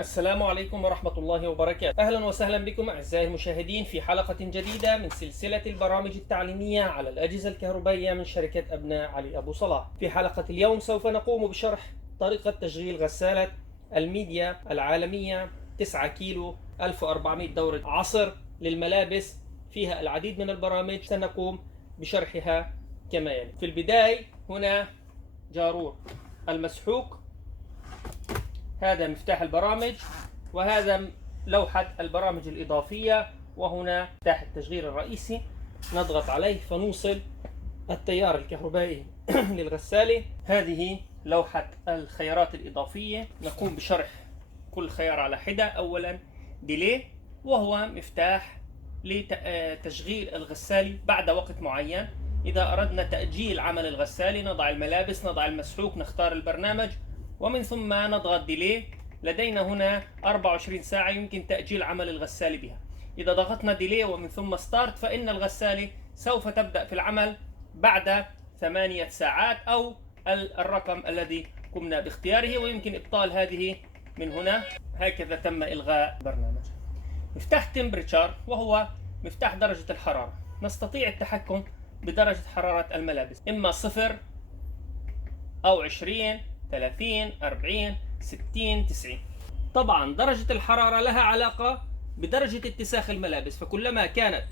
السلام عليكم ورحمة الله وبركاته. أهلا وسهلا بكم أعزائي المشاهدين في حلقة جديدة من سلسلة البرامج التعليمية على الأجهزة الكهربائية من شركة أبناء علي أبو صلاح. في حلقة اليوم سوف نقوم بشرح طريقة تشغيل غسالة الميديا العالمية 9 كيلو 1400 دورة عصر للملابس، فيها العديد من البرامج سنقوم بشرحها كما يلي. في البداية هنا جارور المسحوق، هذا مفتاح البرامج، وهذا لوحة البرامج الإضافية، وهنا مفتاح التشغيل الرئيسي. نضغط عليه فنوصل التيار الكهربائي للغسالة. هذه لوحة الخيارات الإضافية، نقوم بشرح كل خيار على حدة. أولا ديلي، وهو مفتاح لتشغيل الغسالة بعد وقت معين. إذا أردنا تأجيل عمل الغسالة نضع الملابس، نضع المسحوق، نختار البرنامج، ومن ثم نضغط ديلي. لدينا هنا 24 ساعة يمكن تأجيل عمل الغسالة بها. إذا ضغطنا ديلي ومن ثم ستارت فإن الغسالة سوف تبدأ في العمل بعد 8 ساعات أو الرقم الذي قمنا باختياره، ويمكن إبطال هذه من هنا. هكذا تم إلغاء برنامج. مفتاح تمبريتشر، وهو مفتاح درجة الحرارة. نستطيع التحكم بدرجة حرارة الملابس، إما 0 أو 20 30 40 60 90. طبعا درجة الحرارة لها علاقة بدرجة اتساخ الملابس، فكلما كانت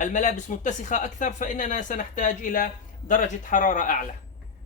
الملابس متسخة أكثر فإننا سنحتاج إلى درجة حرارة أعلى،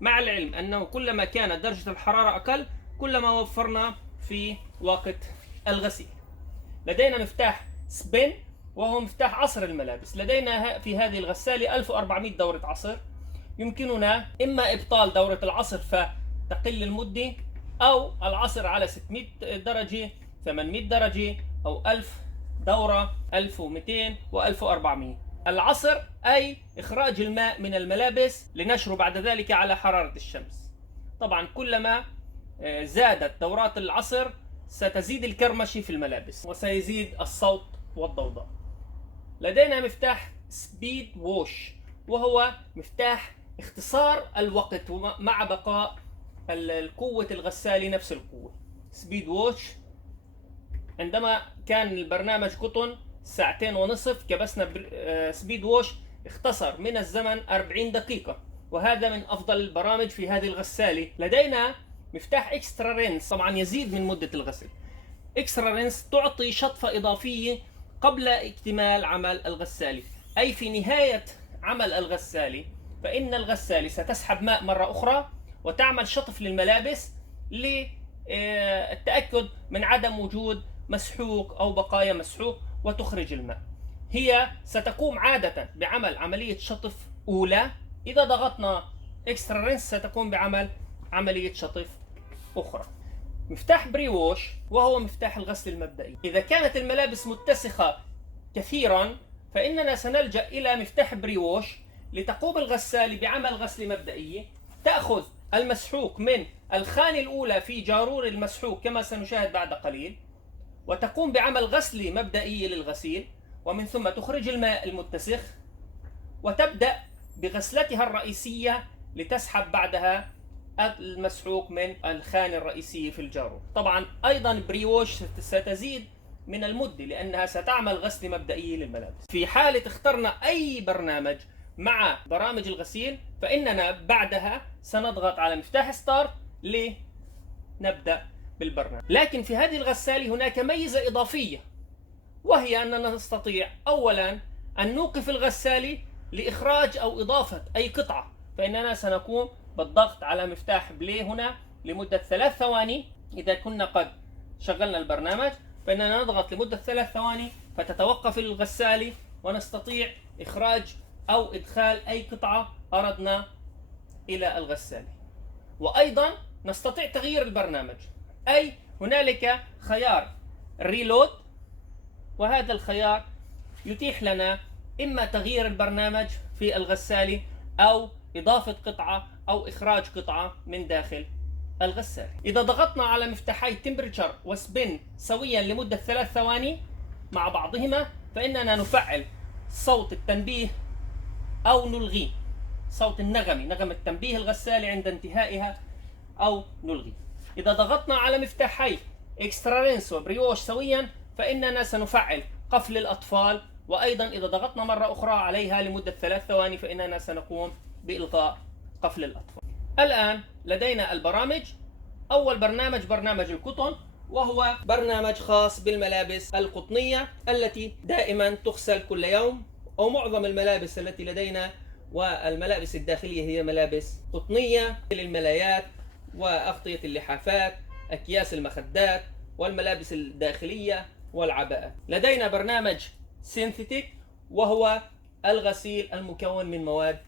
مع العلم أنه كلما كانت درجة الحرارة أقل كلما وفرنا في وقت الغسيل. لدينا مفتاح سبين، وهو مفتاح عصر الملابس. لدينا في هذه الغسالة 1400 دورة عصر. يمكننا إما إبطال دورة العصر فتقل المدة، أو العصر على 600 درجة 800 درجة أو 1000 دورة 1200 و1400. العصر أي إخراج الماء من الملابس لنشره بعد ذلك على حرارة الشمس. طبعا كلما زادت دورات العصر ستزيد الكرمشة في الملابس وسيزيد الصوت والضوضاء. لدينا مفتاح سبيد ووش، وهو مفتاح اختصار الوقت مع بقاء قوة الغسالة نفس القوة. سبيد ووش، عندما كان البرنامج قطن 2.5 ساعة كبسنا سبيد ووش اختصر من الزمن 40 دقيقة، وهذا من أفضل البرامج في هذه الغسالة. لدينا مفتاح اكسترا رينس، طبعا يزيد من مدة الغسل. اكسترا رينس تعطي شطفة إضافية قبل اكتمال عمل الغسالة، أي في نهاية عمل الغسالة فإن الغسالة ستسحب ماء مرة أخرى وتعمل شطف للملابس للتأكد من عدم وجود مسحوق أو بقايا مسحوق وتخرج الماء. هي ستقوم عادة بعمل عملية شطف أولى، إذا ضغطنا اكسترا رينس ستقوم بعمل عملية شطف أخرى. مفتاح بريووش، وهو مفتاح الغسل المبدئي. إذا كانت الملابس متسخة كثيرا فإننا سنلجأ إلى مفتاح بريووش لتقوم الغسالة بعمل غسل مبدئية. تأخذ المسحوق من الخانة الأولى في جارور المسحوق كما سنشاهد بعد قليل، وتقوم بعمل غسل مبدئي للغسيل، ومن ثم تخرج الماء المتسخ وتبدأ بغسلتها الرئيسية لتسحب بعدها المسحوق من الخانة الرئيسية في الجارور. طبعا أيضا بريوش ستزيد من المدة لأنها ستعمل غسل مبدئي للملابس. في حالة اخترنا أي برنامج مع برامج الغسيل فإننا بعدها سنضغط على مفتاح ستارت لنبدأ بالبرنامج. لكن في هذه الغسالة هناك ميزة إضافية، وهي أننا نستطيع أولا أن نوقف الغسالة لإخراج أو إضافة أي قطعة، فإننا سنقوم بالضغط على مفتاح بلاي هنا لمدة 3 ثواني. إذا كنا قد شغلنا البرنامج فإننا نضغط لمدة 3 ثواني فتتوقف الغسالة ونستطيع إخراج أو إدخال أي قطعة أردنا إلى الغسالة. وأيضا نستطيع تغيير البرنامج، أي هنالك خيار ريلود، وهذا الخيار يتيح لنا إما تغيير البرنامج في الغسالة أو إضافة قطعة أو إخراج قطعة من داخل الغسالة. إذا ضغطنا على مفتاحي تمبريتشر وسبين سويا لمدة 3 ثواني مع بعضهما فإننا نفعل صوت التنبيه أو نلغيه، صوت النغمة، نغمة تنبيه الغسالة عند انتهائها، أو نلغي. إذا ضغطنا على مفتاحي إكسترا رينس وبريوش سويا فإننا سنفعل قفل الأطفال، وأيضا إذا ضغطنا مرة أخرى عليها لمدة 3 ثواني فإننا سنقوم بإلغاء قفل الأطفال. الآن لدينا البرامج. أول برنامج برنامج القطن، وهو برنامج خاص بالملابس القطنية التي دائما تغسل كل يوم، أو معظم الملابس التي لدينا والملابس الداخلية هي ملابس قطنية للملايات وأغطية اللحافات، أكياس المخدات والملابس الداخلية والعباءات. لدينا برنامج سينثيتيك، وهو الغسيل المكون من مواد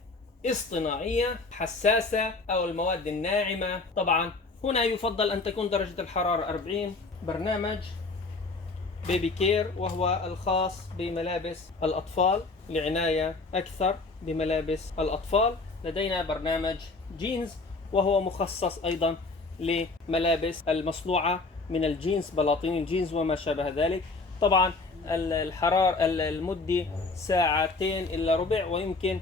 اصطناعية حساسة أو المواد الناعمة. طبعا هنا يفضل أن تكون درجة الحرارة 40. برنامج بيبي كير، وهو الخاص بملابس الأطفال لعناية أكثر بملابس الأطفال. لدينا برنامج جينز، وهو مخصص أيضا لملابس المصنوعة من الجينز، بلاطين الجينز وما شابه ذلك. طبعا الحرارة المدة 2 إلا ربع، ويمكن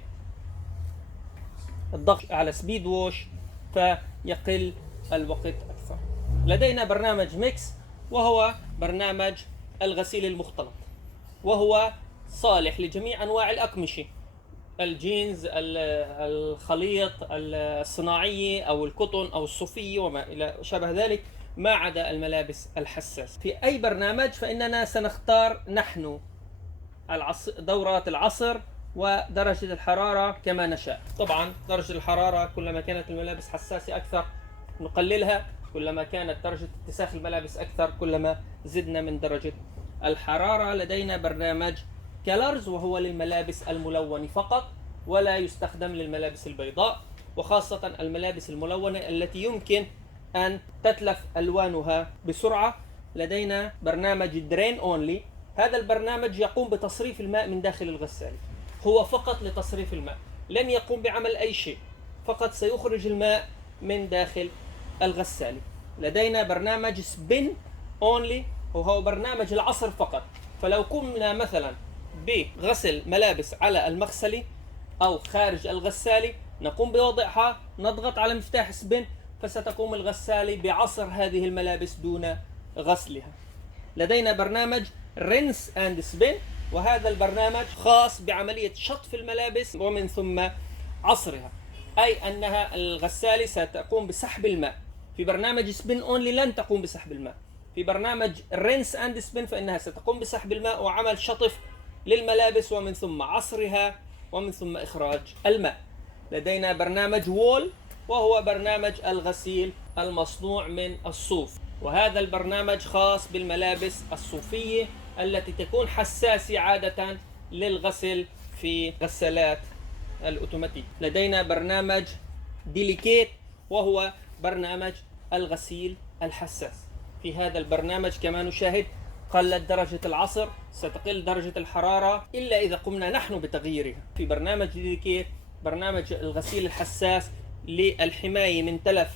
الضغط على سبيد ووش فيقل الوقت أكثر. لدينا برنامج ميكس، وهو برنامج الغسيل المختلط، وهو صالح لجميع أنواع الأقمشة، الجينز، الخليط، الصناعية أو القطن أو الصوفية وما إلى شابه ذلك، ما عدا الملابس الحساسة. في أي برنامج فإننا سنختار نحن دورات العصر ودرجة الحرارة كما نشاء. طبعا درجة الحرارة كلما كانت الملابس حساسة أكثر نقللها، كلما كانت درجة اتساخ الملابس أكثر كلما زدنا من درجة الحرارة. لدينا برنامج كالرز، وهو للملابس الملونة فقط، ولا يستخدم للملابس البيضاء، وخاصة الملابس الملونة التي يمكن أن تتلف ألوانها بسرعة. لدينا برنامج درين أونلي، هذا البرنامج يقوم بتصريف الماء من داخل الغسالة، هو فقط لتصريف الماء، لن يقوم بعمل أي شيء، فقط سيخرج الماء من داخل الغسالة. لدينا برنامج سبين أونلي، وهو برنامج العصر فقط، فلو قمنا مثلا بغسل ملابس على المغسلة أو خارج الغسالة نقوم بوضعها، نضغط على مفتاح سبين فستقوم الغسالة بعصر هذه الملابس دون غسلها. لدينا برنامج رينس أند سبين، وهذا البرنامج خاص بعملية شطف الملابس ومن ثم عصرها، أي أنها الغسالة ستقوم بسحب الماء. في برنامج سبين أونلي لن تقوم بسحب الماء، في برنامج رينس أند سبين فإنها ستقوم بسحب الماء وعمل شطف للملابس ومن ثم عصرها ومن ثم إخراج الماء. لدينا برنامج وول، وهو برنامج الغسيل المصنوع من الصوف، وهذا البرنامج خاص بالملابس الصوفية التي تكون حساسة عادة للغسل في غسالات الأوتوماتيك. لدينا برنامج ديليكيت، وهو برنامج الغسيل الحساس. في هذا البرنامج كما نشاهد قلت درجة العصر، ستقل درجة الحرارة إلا إذا قمنا نحن بتغييرها. في برنامج ديليكيت برنامج الغسيل الحساس للحماية من تلف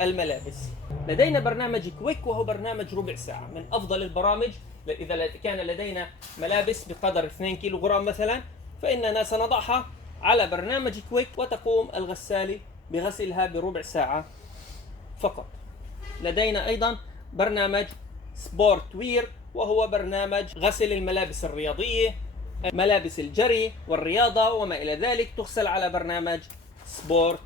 الملابس. لدينا برنامج كويك، وهو برنامج ربع ساعة، من أفضل البرامج. إذا كان لدينا ملابس بقدر 2 كيلوغرام مثلا فإننا سنضعها على برنامج كويك وتقوم الغسالة بغسلها بربع ساعة فقط. لدينا أيضا برنامج سبورت وير، وهو برنامج غسل الملابس الرياضية، ملابس الجري والرياضة وما إلى ذلك، تغسل على برنامج سبورت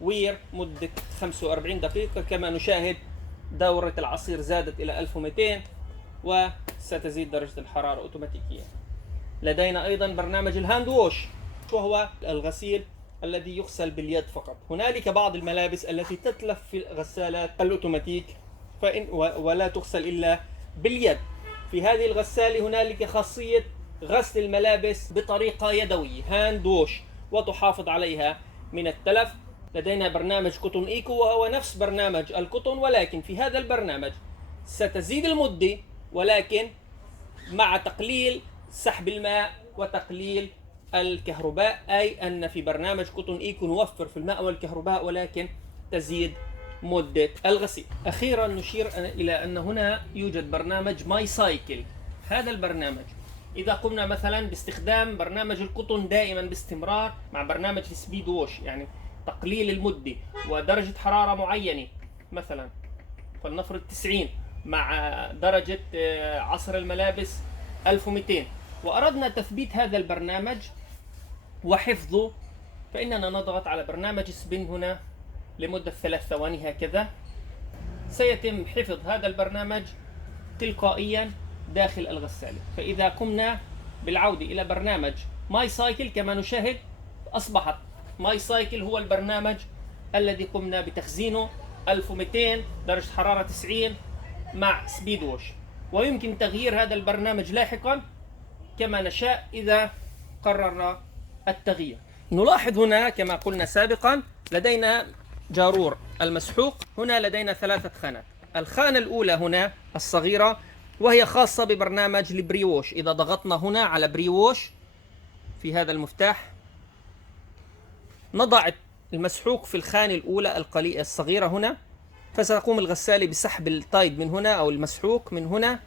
وير مدة 45 دقيقة. كما نشاهد دورة العصير زادت إلى 1200 وستزيد درجة الحرارة أوتوماتيكيا. لدينا أيضا برنامج الهاند ووش، وهو الغسيل الذي يغسل باليد فقط. هنالك بعض الملابس التي تتلف في الغسالات الأوتوماتيك ولا تغسل إلا باليد. في هذه الغسالة هنالك خاصية غسل الملابس بطريقة يدوية هاند ووش وتحافظ عليها من التلف. لدينا برنامج كوتون إيكو، وهو نفس برنامج الكوتون، ولكن في هذا البرنامج ستزيد المدة ولكن مع تقليل سحب الماء وتقليل الكهرباء، أي أن في برنامج كوتون إيكو نوفر في الماء والكهرباء ولكن تزيد مدة الغسيل. أخيرا نشير إلى أن هنا يوجد برنامج ماي سايكل. هذا البرنامج إذا قمنا مثلا باستخدام برنامج الكوتون دائما باستمرار مع برنامج السبيد ووش، يعني تقليل المدة ودرجة حرارة معينة مثلا فلنفرض 90، مع درجة عصر الملابس 1200، وأردنا تثبيت هذا البرنامج وحفظه، فإننا نضغط على برنامج سبين هنا لمدة 3 ثواني هكذا. سيتم حفظ هذا البرنامج تلقائيا داخل الغسالة. فإذا قمنا بالعودة إلى برنامج ماي سايكل كما نشاهد، أصبحت ماي سايكل هو البرنامج الذي قمنا بتخزينه 1200 درجة حرارة 90 مع سبيد ووش، ويمكن تغيير هذا البرنامج لاحقا كما نشاء إذا قررنا التغيير. نلاحظ هنا كما قلنا سابقا لدينا جارور المسحوق. هنا لدينا 3 خانات. الخانة الأولى هنا الصغيرة وهي خاصة ببرنامج البريوش. إذا ضغطنا هنا على بريوش في هذا المفتاح نضع المسحوق في الخانة الأولى الصغيرة هنا، فستقوم الغسالة بسحب التايد من هنا أو المسحوق من هنا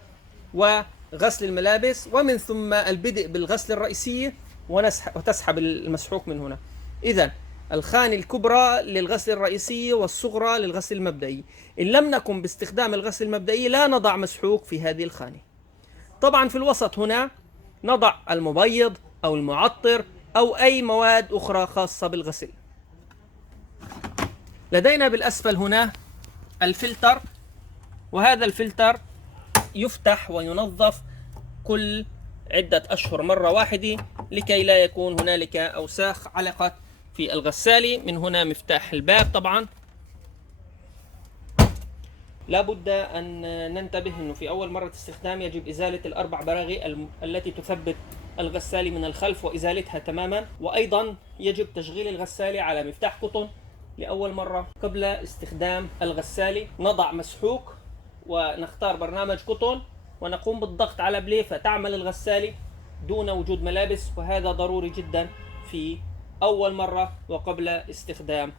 وغسل الملابس، ومن ثم البدء بالغسل الرئيسي وتسحب المسحوق من هنا. إذن الخانة الكبرى للغسل الرئيسي والصغرى للغسل المبدئي. إن لم نقم باستخدام الغسل المبدئي لا نضع مسحوق في هذه الخانة. طبعا في الوسط هنا نضع المبيض أو المعطر أو أي مواد أخرى خاصة بالغسل. لدينا بالأسفل هنا الفلتر، وهذا الفلتر يفتح وينظف كل عدة أشهر مرة واحدة لكي لا يكون هنالك أوساخ علقت في الغسالة. من هنا مفتاح الباب. طبعا لابد أن ننتبه أنه في أول مرة استخدام يجب إزالة ال4 براغي التي تثبت الغسالة من الخلف وإزالتها تماما، وأيضا يجب تشغيل الغسالة على مفتاح قطن لأول مرة قبل استخدام الغسالة. نضع مسحوق ونختار برنامج قطن ونقوم بالضغط على بلاي فتعمل الغسالة دون وجود ملابس، وهذا ضروري جدا في أول مرة وقبل استخدام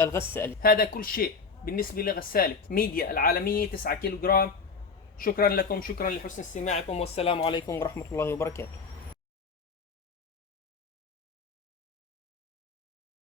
الغسالة. هذا كل شيء بالنسبة لغسالة ميديا العالمية 9 كيلوغرام. شكرا لكم، شكرا لحسن استماعكم، والسلام عليكم ورحمة الله وبركاته.